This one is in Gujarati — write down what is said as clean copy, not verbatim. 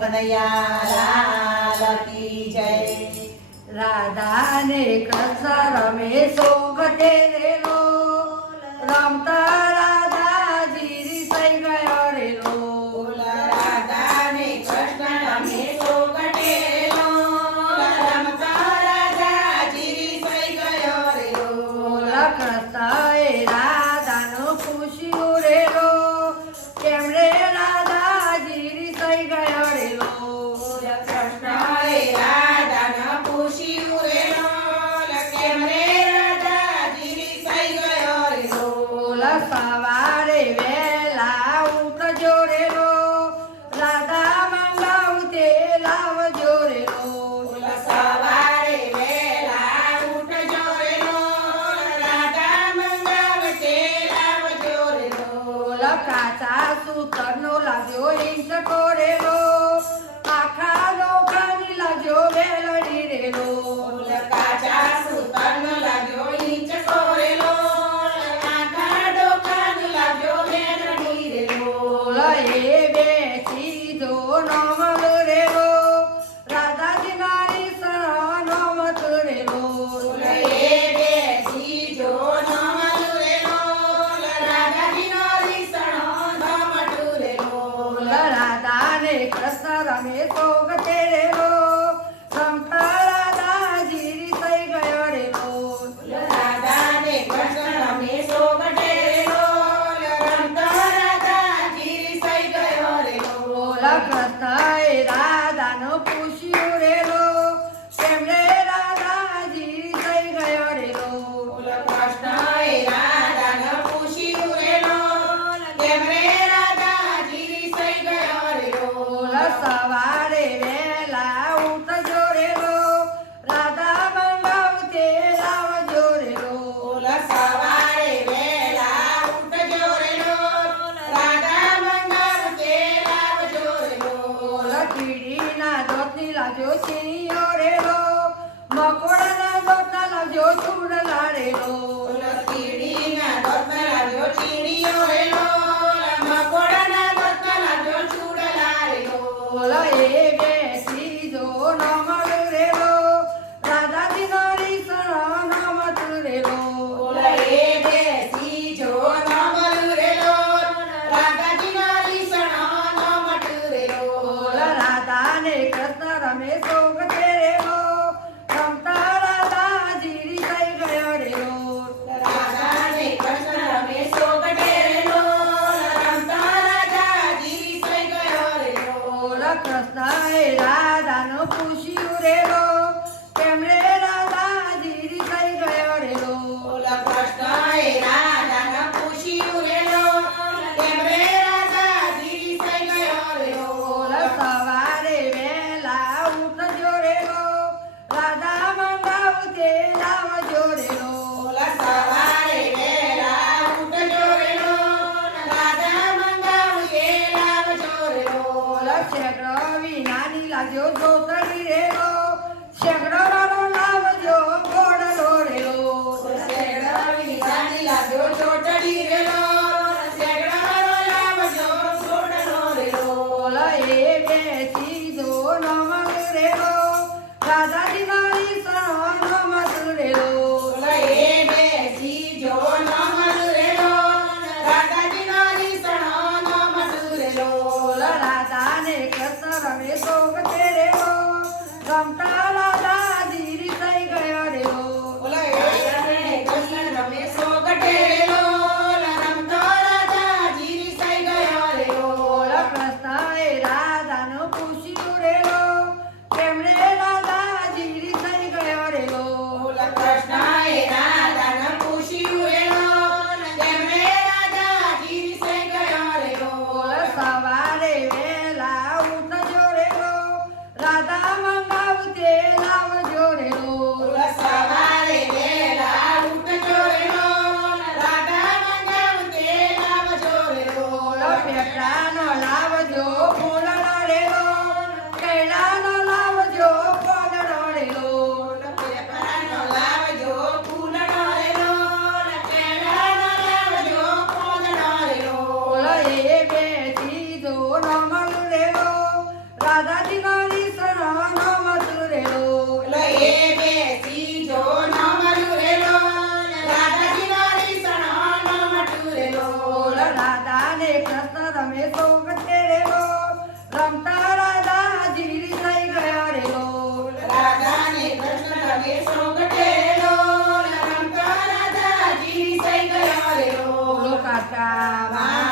કનૈયા લાલ કી જય. રાધા ને કૃષ્ણ રમે સોગટે રેલો, રમતા રાધાજી રીસાઈ ગયો રેલો. રાધા ને કૃષ્ણ રમે સોગટે રેલો, રમતા રાધાજી રીસાઈ ગયો રેલો. કૃષ્ણ એ રાધાનો પૂછ્યું રેલો, કેમ રે રાધાજી રીસાઈ ગયો રેલો. કૃષ્ણએ રાધાને પૂછ્યું રેલો, કેમ રે રાધાજી રીસાઈ ગયો રેલો. સવારે વહેલા ઉઠજો રેલો, રાધા મંગાવતે લાવજો રેલો. સવારે વહેલા ઉઠજો રેલો, રાધા મંગાવતે લાવજો રેલો. કાચા સૂતરનો લાગ્યો હિંચકો રેલો, આખા લોકાની લાગ્યો વેલડી રેલો. કાચા સૂતરનો લાગ્યો હિંચકો રેલો, આખા ડોકાનો લાગ્યો મેરડી રેલો. એ બેસી જો નમલ રેલો, રાધાજી નારી શરણ નમત રેલો. એ બેસી જો નમલું રેલો, રાધાજીનો રીસણો નમટું રેલો. રાધાને કૃષ્ણ રમે સોગટે રેલો, રમતા રાધાજી રીસાઈ ગયો રેલો. રાધાને કૃષ્ણ રમે સોગટે રેલો, રમતા રાધાજી રીસાઈ ગયો રેલો. કૃષ્ણએ રાધાનો પૂછ્યું રેલો, કેમ રે રાધાજી રીસાઈ ગયો રેલો. કૃષ્ણએ રાધાને પૂછ્યું રેલો, કેમ રે રાધાજી રીસાઈ ગયો રેલો. સવારે વહેલા ઉઠજો રેલો, રાધા મંગાવતે લાવજો રેલો. સવારે વહેલા ઉઠજો રેલો, રાધા મંગાવતે લાવજો રેલો. કીડીના દોતની લાવજો છીણીઓ રેલો, મકોડાના દોતના લાવજો ચૂડલા રેલો. કીડીના દોતના લાગ્યો ચીડીયો રેલો, મકોડાના દોતના લાગ્યો ચૂડલા રેલો. એ બેસી જો નમલ રેલો, રાધાજી નારી શરણ નમત રેલો. એ બેસી જો નમલું રેલો, રાધાજીના રીસણો નમટું રેલો. રાધાને કૃષ્ણ રમે સોગટે રેલો, રમતા રાધાજી રીસાઈ ગયો રેલો. રાધાને કૃષ્ણ રમે સોગટે રેલો, રમતા રાધાજી રીસાઈ ગયો રેલો. કૃષ્ણએ રાધાનો પૂછ્યું રેલો, કેમ રે રાધાજી રીસાઈ ગયો રેલો. કૃષ્ણએ રાધાને પૂછ્યું રેલો, કેમ રે રાધાજી રીસાઈ ગયો રેલો. સવારે વહેલા ઉઠજો રેલો, રાધા મંગાવતે લાવજો રેલો. સવારે વહેલા ઉઠજો રેલો, રાધા મંગાવતે લાવજો રેલો. શેકડો વિનાની લાગ્યો જોતડી રેલો, શેકડો રાનો લાવજો ગોળલો રેલો. શેકડા વિનાની લાગ્યો ચોટડી રેલો, શેકડાનો લાવજો ગોળનો રેલો. એ બેસી જો નમલ રેલો, રાધાજી નારી શરણ નમત રેલો. એ બેસી જો નમલું રેલો, રાધાજીનો રીસણો નમટું રેલો. રાધાને કૃષ્ણ રમે સોગટે રેલો, રમતા રાધાજી રીસાઈ ગયો રેલો. કૃષ્ણ રમે સોગટે રેલો, રમતો રાધાજી રીસાઈ ગયો રેલો. કૃષ્ણએ રાધાનો પૂછ્યું રેલો, કેમ રે રાધાજી રીસાઈ ગયો રેલો. કૃષ્ણએ રાધાને પૂછ્યું રેલો, કેમ રે રાધાજી રીસાઈ ગયો રેલો. સવારે વહેલા ઉઠજો રેલો, રાધા મંગાવતે રાધાજીના નિસરણનો મધુરેલો લયે બેસી જો ન મયુરેલો રાધાજીના રીસણનો મટુરેલો રાધાને કૃષ્ણ રમે સોગ તેરેલો રમતા રાધાજી થઈ ગયો રેલો રાધાને કૃષ્ણ રમે સોગટેલો રમતા રાધાજી સઈ ગયો રેલો કાકા